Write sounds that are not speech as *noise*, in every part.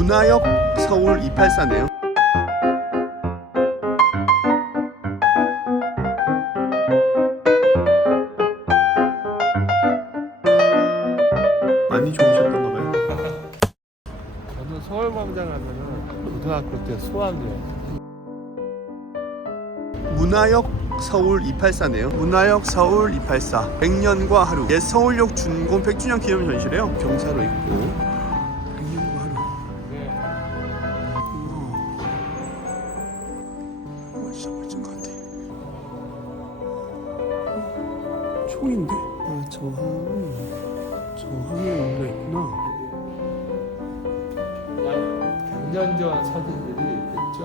문화역 서울 284네요. 많이 좋으셨던가 봐요. 저는 서울광장 하면은 고등학교 때 수학이에요. 문화역 서울 284네요. 문화역 서울 284. 100년과 하루. 옛 서울역 준공 100주년 기념 전시래요. 경사로 있고. 총인데? 아, 저항. 저항에 뭔가 있구나. 약 100년 전 사진들이 쫙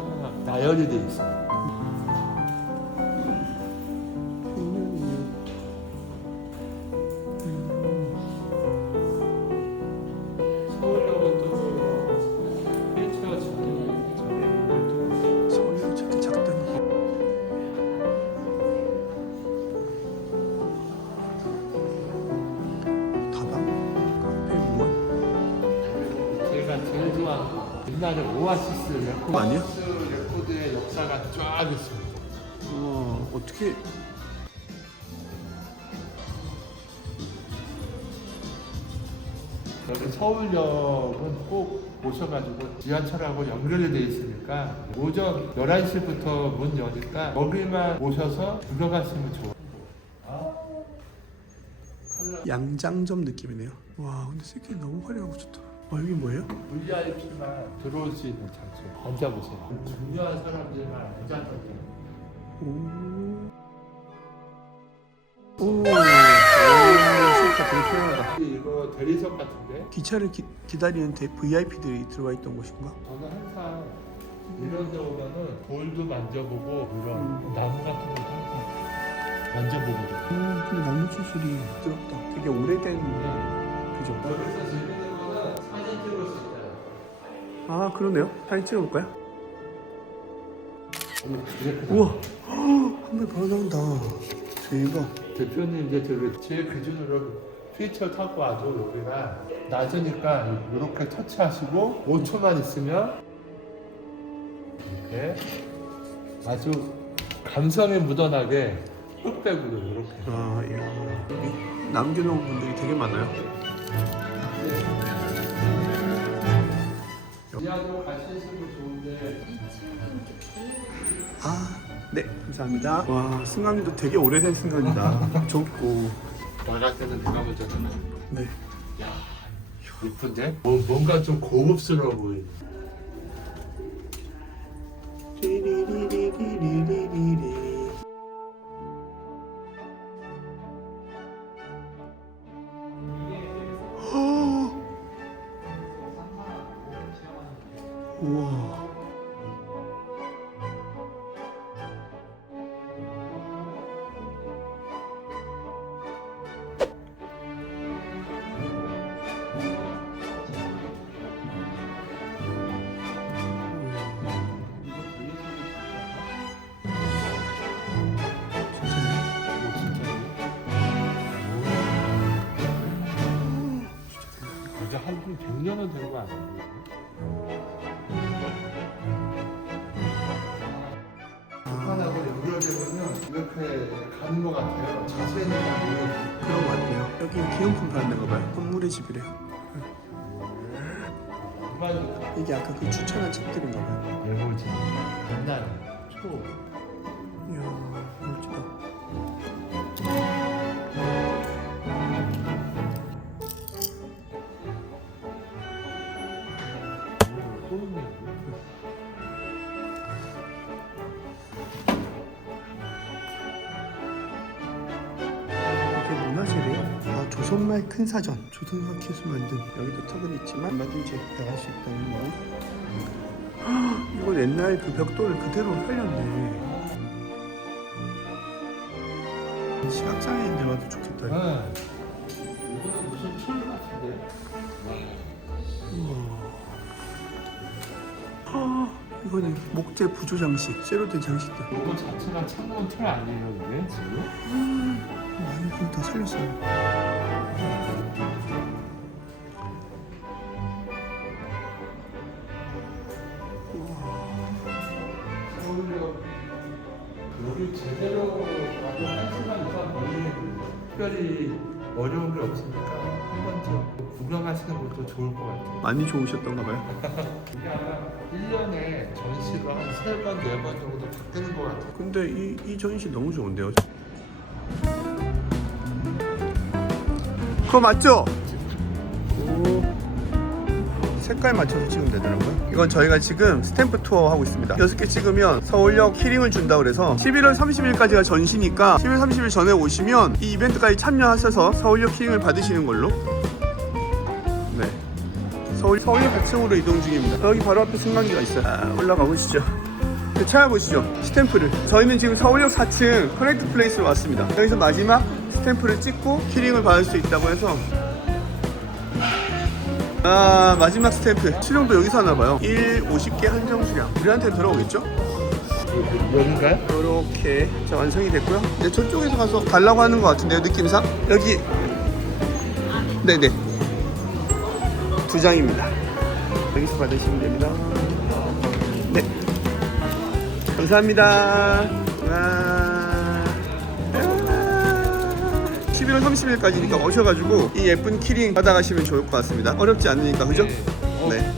나열이 돼 있어요. 옛날에 오아시스 레코드 아니요? 레코드의 역사가 쫙 있습니다. 우와 어떻게 여기 서울역은 꼭 오셔가지고 지하철하고 연결이 돼 있으니까 오전 11시부터 문 여니까 거기만 오셔서 구경하시면 좋아요. 양장점 느낌이네요. 와 근데 새끼 너무 화려하고 좋다. 와 여기 뭐예요? VIP만 들어올 수 있는 장소. 앉아보세요. 중요한 사람들만 앉아서 오. 오. 되게. 이거 대리석 같은데 기차를 기, 기다리는 대, VIP들이 들어와 있던 곳인가? 저는 항상 이런 데 오면은 돌도 만져보고 이런 나무 같은 것도 항상 만져보거든요. 음, 근데 나무 추술이 부드럽다. 되게 오래된 그죠? 여기서 재밌는. 아 그러네요. 사진 찍어볼까요? 우와. 한번 바로 나온다. 대박. 대표님 이제 저기 제 기준으로 휠체어 타고 와도 여기가 낮으니까 이렇게 터치하시고 5초만 있으면 이렇게 아주 감성이 묻어나게 흑백으로 이렇게 아, 야. 여기 남겨놓은 분들이 되게 많아요. 지하로 가시는 좋은데 아, 네, 감사합니다. 와, 승강기도 되게 오래된 승강이다. 좁고. 나갈 때는 내가 먼저 나가 네. 이쁜데? 뭐, 뭔가 좀 고급스러워 보이네 우와. 이제 한분 100년은 된거 아니에요? 하나하고 연결되면은 이렇게 가는 것 같아요. 자세히는 잘 모르겠어요. 그런 것 같네요. 여기 기념품 파는 데가 봐요. 선물의 집이래요. 이게 아까 그 추천한 책들인가 봐요. 예보지 옛날 초 이야, 조선말 큰 사전. 조선학회에서 만든 여기도 턱은 있지만 얼마든지 나갈 수 있다는 거. 헉, 이건 옛날 그 벽돌을 그대로 살렸네. 시각장애인들 와도 좋겠다. 네. 이거는 무슨 철 같은데? 우와. 이거는 목재 부조 장식, 쇠로 된 장식들. 이거 자체가 창문 틀 아니에요, 이게 지금? 어, 음, 완전 다 살렸어요. 어려운 게 없으니까 한번 구경하시는 것도 좋을 것 같아요. 많이 좋으셨던가 봐요. *laughs* 이게 아마 1년에 전시가 한 3번, 4번 정도 바뀌는 것 같아요. 근데 이, 이 전시 너무 좋은데요. 그거 맞죠? 오. 색깔 맞춰서 찍으면 되더라고요. 이건 저희가 지금 스탬프 투어 하고 있습니다. 6개 찍으면 서울역 키링을 준다 그래서 11월 30일까지가 전시니까 11월 30일 전에 오시면 이 이벤트까지 참여하셔서 서울역 키링을 받으시는 걸로. 네. 서울 서울역 100층으로 이동 중입니다. 여기 바로 앞에 승강기가 있어요. 아, 올라가 보시죠. 네, 찾아보시죠. 스탬프를. 저희는 지금 서울역 4층 커넥트 플레이스로 왔습니다. 여기서 마지막 스탬프를 찍고 키링을 받을 수 있다고 해서 아 마지막 스탬프 수령도 여기서 하나봐요 1 50개 한정 수량 우리한테 들어오겠죠? 여긴가요? 이렇게 자 완성이 됐고요 네, 저쪽에서 가서 달라고 하는 것 같은데요 느낌상 여기 네네 두 장입니다. 여기서 받으시면 됩니다. 네. 감사합니다. 와. 11월 30일까지니까 오셔가지고 이 예쁜 키링 받아가시면 좋을 것 같습니다. 어렵지 않으니까 그죠? 어, 네.